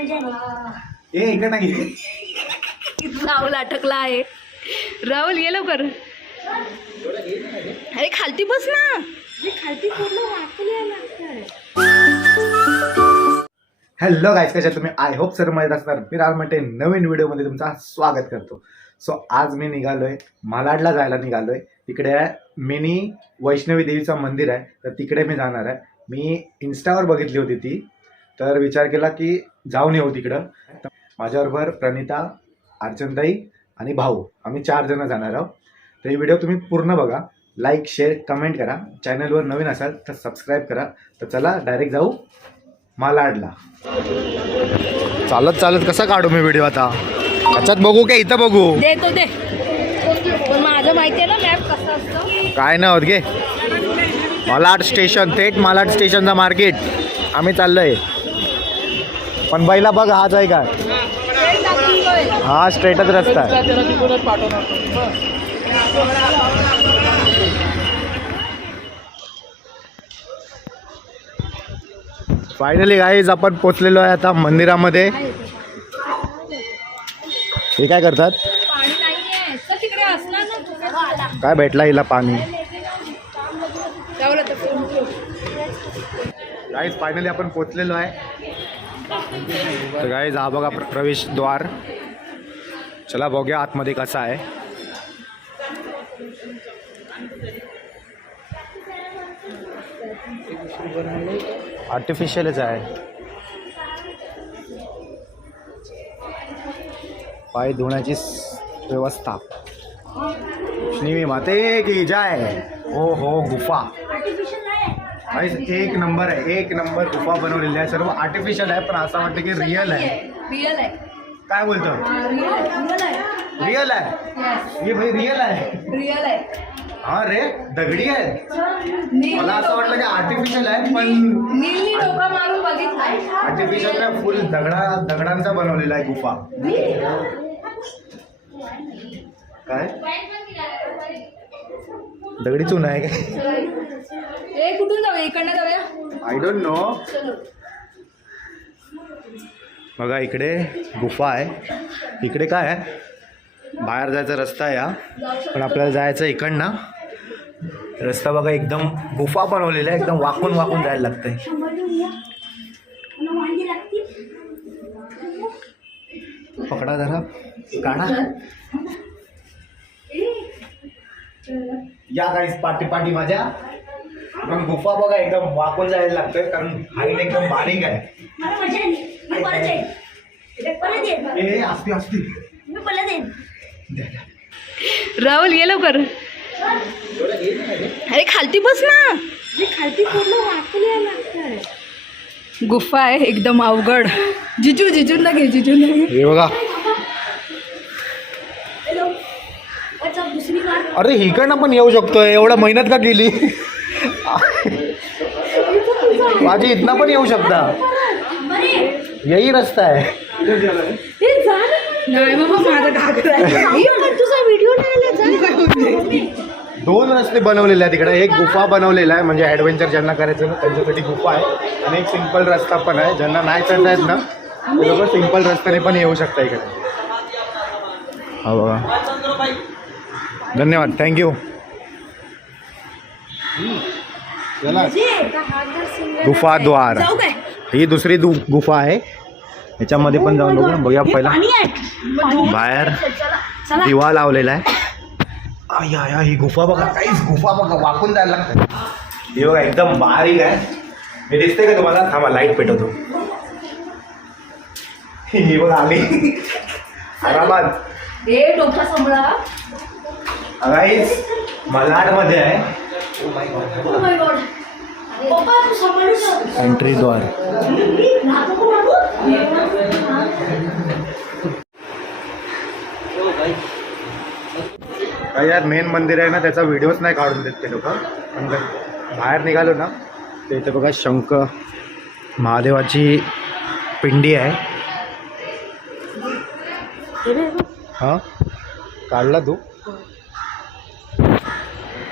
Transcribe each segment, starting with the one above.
ए इकडे नाही. राहुल अटकला आहे. राहुल ये लवकर. अरे खालती बस ना. खालती हॅलो गाईज, कशा तुम्ही? आय होप सर मजेत असणार. फिराल म्हणते नवीन व्हिडिओमध्ये तुमचं स्वागत करतो. सो आज मी निघालोय मालाडला जायला निघालोय. तिकडे मिनी वैष्णवी देवीचं मंदिर आहे, तर तिकडे मी जाणार आहे. मी इन्स्टावर बघितली होती ती, तर विचार केला की जाऊन येऊ तिकडं. माझ्याबरोबर प्रणिता, अर्चनताई आणि भाऊ, आम्ही 4 जण जाणार आहोत. तर ही व्हिडिओ तुम्ही पूर्ण बघा, लाईक शेअर कमेंट करा. चॅनलवर नवीन असाल तर सबस्क्राईब करा. तर चला डायरेक्ट जाऊ मालाडला. चालत चालत कसा काढू मी व्हिडिओ आता? त्याच्यात बघू का इथं बघू? दे तो दे. पण माझं माहिती आहे ना मॅप कसं असतं. काय नाही होत गे. मालाड स्टेशन, थेट मालाड स्टेशनचा मार्केट आम्ही चाललोय. पण पहिला बघ हाच आहे का? हा स्ट्रेटच रस्ता आहे. फायनली गाईज आपण पोचलेलो आहे आता मंदिरामध्ये. हे काय करतात? पाणी नाहीये तर तिकडे असणार ना. काय भेटला हिला पाणी? गाईज फायनली आपण पोचलेलो आहे. तर गाईज हा बघा प्रवेशद्वार. चला बघूया आतमध्ये कसा आहे. आर्टिफिशियलच आहे. पाय धुण्याची व्यवस्था. लक्ष्मी माते की जय. हो हो गुफा एक नंबर आहे. एक नंबर गुफा बनवलेली आहे. सर्व आर्टिफिशियल आहे, पण असं वाटतं की रिअल आहे. रिअल आहे. काय बोलतो? रिअल आहे. हे भाई रिअल आहे. रिअल आहे. हा रे, दगडी आहे. मला असं वाटलं की आर्टिफिशियल आहे, पण नीलनी डोका मारून बघितलं. आर्टिफिशियल नाही, फुल दगडांचा बनवलेला आहे गुफा. काय दगडी चून आहे काय? ए कुठून जाऊया? इकडनं जाऊया. I don't know. बघा इकडे गुफा आहे. इकडे काय आहे? बाहेर जायचा रस्ता आहे हा, पण आपल्याला जायचं इकडनं. रस्ता बघा एकदम गुफा बनवलेला आहे, एकदम वाकून वाकून जायला लागतंय. पकडा जरा, काढा. या गाईस पाठी पाठी माझ्या. पण गुफा बघा एकदम वाकून जायला लागतंय, कारण हाईट एकदम बारीक आहे. असती असती. राहुल ये लवकर. अरे खालती बस ना. खालती गुफा आहे एकदम अवघड. जिजूंना घे. हे बघा. अरे इकडनं पण येऊ शकतोय. एवढा मेहनत का केली? माझी इथनं पण येऊ शकता. यही रस्ता आहे. नाही बाबा, माझा घागरा आहे. तुझा व्हिडिओ नाही. 2 रस्ते बनवलेले आहेत तिकडे. एक गुफा बनवलेला आहे, म्हणजे ॲडव्हेंचर ज्यांना करायचं ना त्यांच्यासाठी गुफा आहे. आणि एक सिंपल रस्ता पण आहे. ज्यांना नाही चढता येत ना ते लोक सिंपल रस्त्याने पण येऊ शकता इकडे. हा बघा. धन्यवाद, थँक्यू. गुफाद्वार ही दुसरी गुफा आहे. ह्याच्यामध्ये पण जाऊन बघू. बघूया पहिला बाहेर दिवा लावलेला आहे. या ही गुफा बघा. काहीच गुफा बघा वाकून जायला लागतं. ही बघा एकदम बारीक आहे. हे दिसते का तुम्हाला? थांबा लाईट पेटवतो. ही बघा आली आरामात. डोका सांभाळा. गाईस मालाडमध्ये आहे. एंट्री द्वार. यार मेन मंदिर आहे ना, त्याचा व्हिडिओच नाही काढून देत ते लोक. पण बाहेर निघालो ना तर इथे बघा शंख महादेवाची पिंडी आहे. हां काढला तू?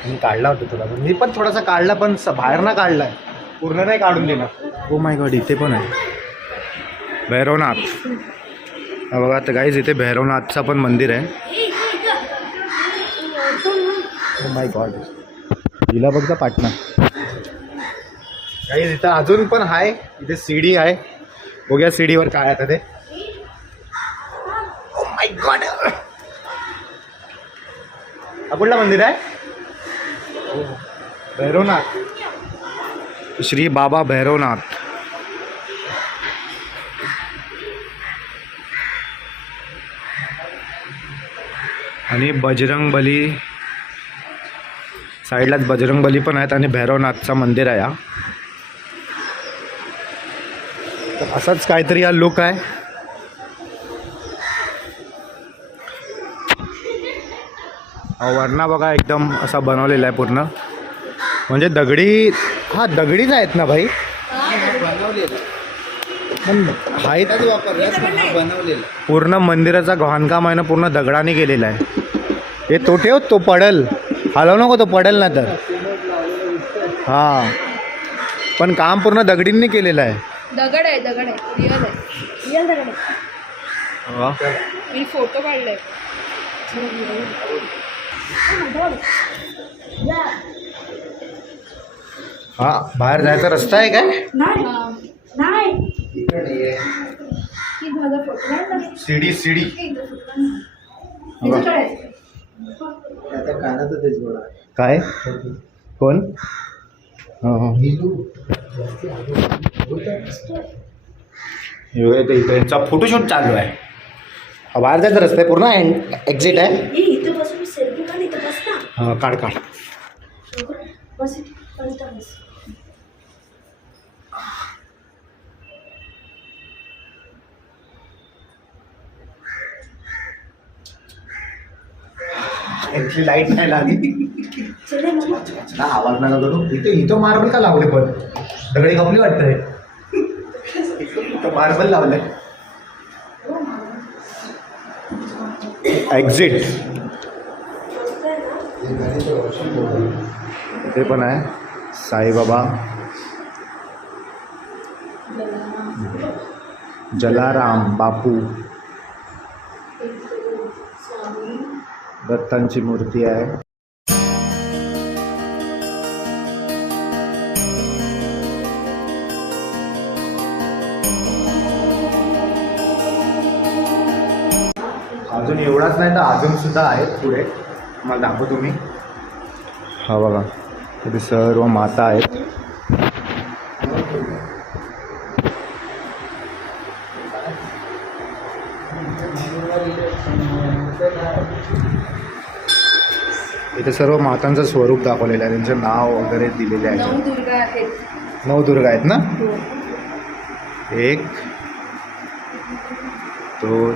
मी काढला होता तुला. मी पण थोडासा काढला, पण बाहेर ना काढलाय, पूर्ण नाही काढून देणार. ओ माय गॉड, इथे पण आहे. भैरवनाथ. हा बघा तर गाईज इथे भैरवनाथचं पण मंदिर आहे. माय गॉड, हिला बघता पाटणा. गाईज इथं अजून पण आहे, इथे सीडी आहे. बघूया सीडीवर काय आहे ते. माय गॉड, हा कुठला मंदिर आहे? भैरवनाथ, श्री बाबा भैरवनाथ. आणि बजरंग बली साईडलाच बजरंग बली पण आहेत आणि भैरवनाथचं मंदिर आहे. हा तर असाच काहीतरी हा लुक आहे. वरना बघा एकदम असा बनवलेला आहे पूर्ण, म्हणजे दगडी. हा दगडीच आहेत ना भाई? पण हाईत पूर्ण मंदिराचा बांधकाम आहे ना, पूर्ण दगडाने केलेला आहे. हे तो ठेव, तो पडल, हलव नको, तो पडल ना तर. हां पण काम पूर्ण दगडींनी केलेलं आहे. दगड आहे, दगड आहे, रिअल आहे, रिअल दगड आहे. वा, मी फोटो काढलाय. हा बाहेर जायचा रस्ता आहे काय? नाही सीडी सीडी. काय कोण? त्यांचा फोटोशूट चालू आहे. बाहेर जायचा रस्ता आहे, पूर्ण एक्झिट आहे. हा काढ काढ. इथली लाईट नाही लागली. आवाज नका करू. इथे इथं मार्बल का लावले? पण दगडी कपली वाटतंय. इथं मार्बल लावलंय. एक्झिट इथे पण आहे. साईबाबा, जलाराम बापू, दत्तांची मूर्ती आहे. अजून एवढाच नाही तर अजून सुद्धा आहेत पुढे, मला दाखवतो तुम्ही. हा बघा तिथे सर्व माता आहेत. इथे सर्व मातांचं स्वरूप दाखवलेलं आहे, त्यांचं नाव वगैरे दिलेले आहे. नवदुर्गा आहेत. नवदुर्गा आहेत ना? 1 2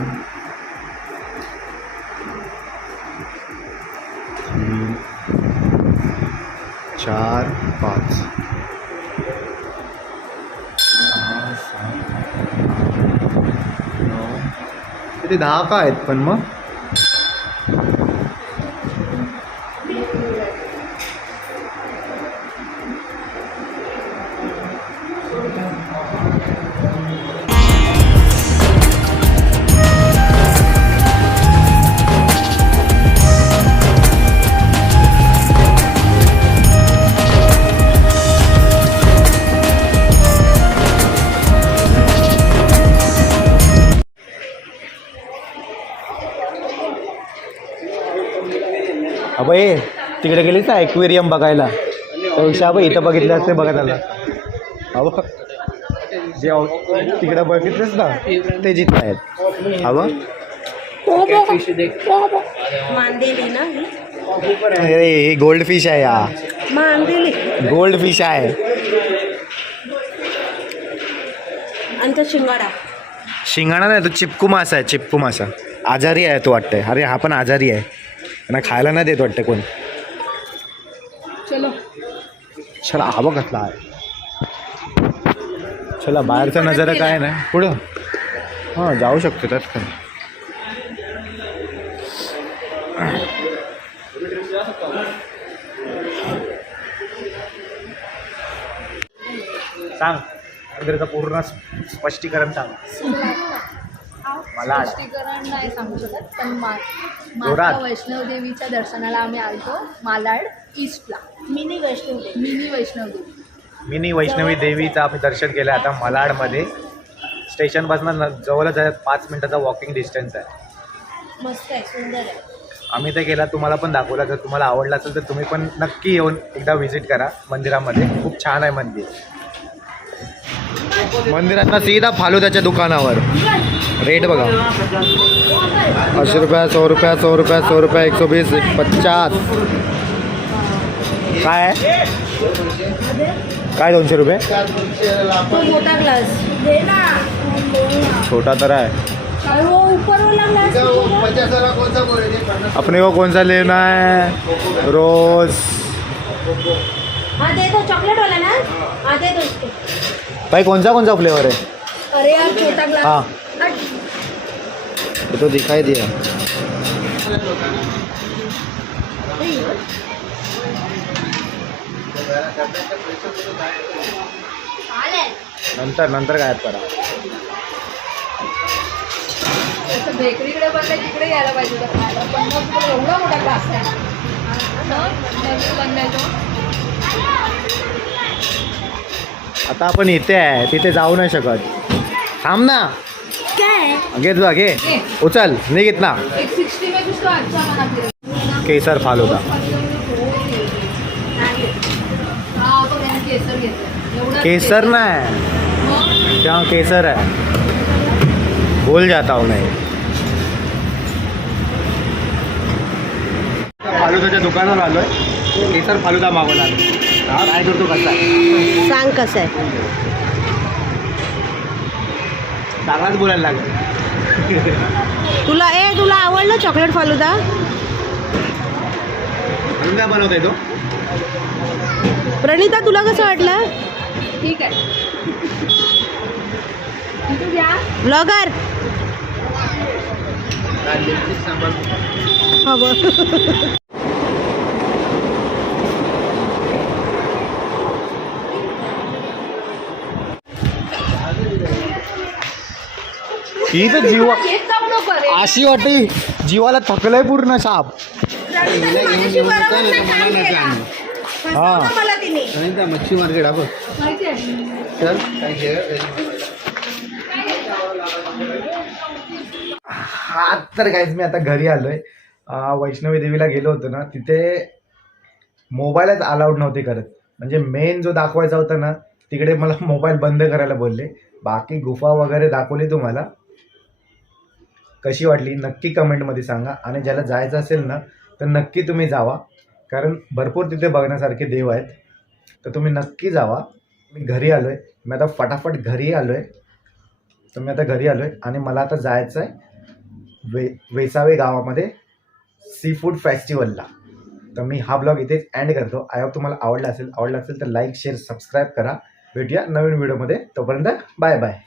3 4 5 6 7 8 9. इथे 10 का आहेत पण मग? अबे तिकडे गेलीस ना ॲक्वेरियम बघायला, त्यापेक्षा अबे इथं बघितलं असते. बघत आला अबा, जे तिकडे बघितलंस ना ते जिथं आहेत. अबा मांदेली ना ही? अरे हे गोल्ड फिश आहे. या मांदेली गोल्ड फिश आहे. आणि तो शिंगाडा. शिंगाणा नाही, तो चिपकू मासा आहे. चिपकू मासा आजारी आहे तो वाटतंय. अरे हा पण आजारी आहे, त्यांना खायला नाही देत वाटतं कोण. चलो चला हा बघ कसला आहे. चला बाहेरचा नजारा काय नाही पुढं. हां जाऊ शकतो त्यात काय. सांग मंदिराचं पूर्ण स्पष्टीकरण सांगा. मला स्पष्टीकरण नाही सांगू शकत, पण जोरात. माता वैष्णव देवीच्या दर्शनाला आम्ही आलतो मालाड ईस्टला. मिनी वैष्णव देवी. मिनी वैष्णवी देवीचं आम्ही दर्शन केलं. आता मालाडमध्ये स्टेशनपासून जवळच आहे, 5 मिनिटाचा वॉकिंग डिस्टन्स आहे. मस्त आहे, सुंदर आहे. आम्ही ते केला, तुम्हाला पण दाखवला. जर तुम्हाला आवडला असेल तर तुम्ही पण नक्की येऊन एकदा व्हिजिट करा मंदिरामध्ये. खूप छान आहे मंदिर. मंदिरात सीधा फालुद्याच्या दुकानावर रेट बघा. 80 रुपया, 100 रुपया, 100 रुपया, 100 रुपया, 120, 50. काय आहे? काय 200 रुपये? तो मोठा ग्लास दे ना. छोटा तर आहे. काय हो, ऊपर वाला ग्लास अपने को कौन सा लेना है? रोज. हाँ दे दो, चॉकलेट वाला ना. हाँ दे दो इसको. भाई कौन सा फ्लेवर है? अरे यार छोटा ग्लास. हाँ ये तो दिखाई दिया. नंतर काय करा. बेकरीकडे बनलाय तिकडे यायला पाहिजे तर खायला. पण मग तुला एवढा मोठा ग्लास आहे बनवायचो. आता आपण इथे आहे, तिथे जाऊ नाही शकत. थांब ना. काय घे तुला, घे उचल, निघित ना. 160 में कुछ तो अच्छा बना फिर. केसर फालुदा. हा तो त्याने केसर घेतलं एवढं. केसर नाही, त्या केसर आहे. भूल जाता हूँ नाही. फालुदाच्या दुकानावर आलोय. केसर फालुदा मागवला. काय करतो कसा आहे? सांग कसं आहे. चांगलाच बोलायला लागेल. तुला आवडलं चॉकलेट फालुदा? म्हणून काय बनवता येतो? प्रणिता तुला कसं वाटलं? ठीक आहे. ब्लॉगर हवं. ही तर जीवा अशी वाटते, जीवाला थकलंय पूर्ण साप. हा मच्छी मार्केट आपण हा. तर काहीच मी आता घरी आलोय. वैष्णवी देवीला गेलो होतो ना, तिथे मोबाईलच अलाउड नव्हते करत. म्हणजे मेन जो दाखवायचा होता ना, तिकडे मला मोबाईल बंद करायला बोलले. बाकी गुफा वगैरे दाखवली तुम्हाला. कशी वाटली नक्की कमेंटमध्ये सांगा. आणि ज्याला जायचं असेल ना तर नक्की तुम्ही जावा, कारण भरपूर तिथे बघण्यासारखे देव आहेत. तर तुम्ही नक्की जावा. मी घरी आलो आहे. मी आता फटाफट घरी आलो आहे. तर मी आता घरी आलो आहे आणि मला आता जायचं आहे वेसावे गावामध्ये सी फूड फेस्टिवलला. तर मी हा ब्लॉग इथेच एंड करतो. आय होप तुम्हाला आवडला असेल तर लाईक शेअर सबस्क्राईब करा. भेटूया नवीन व्हिडिओमध्ये. तोपर्यंत बाय बाय.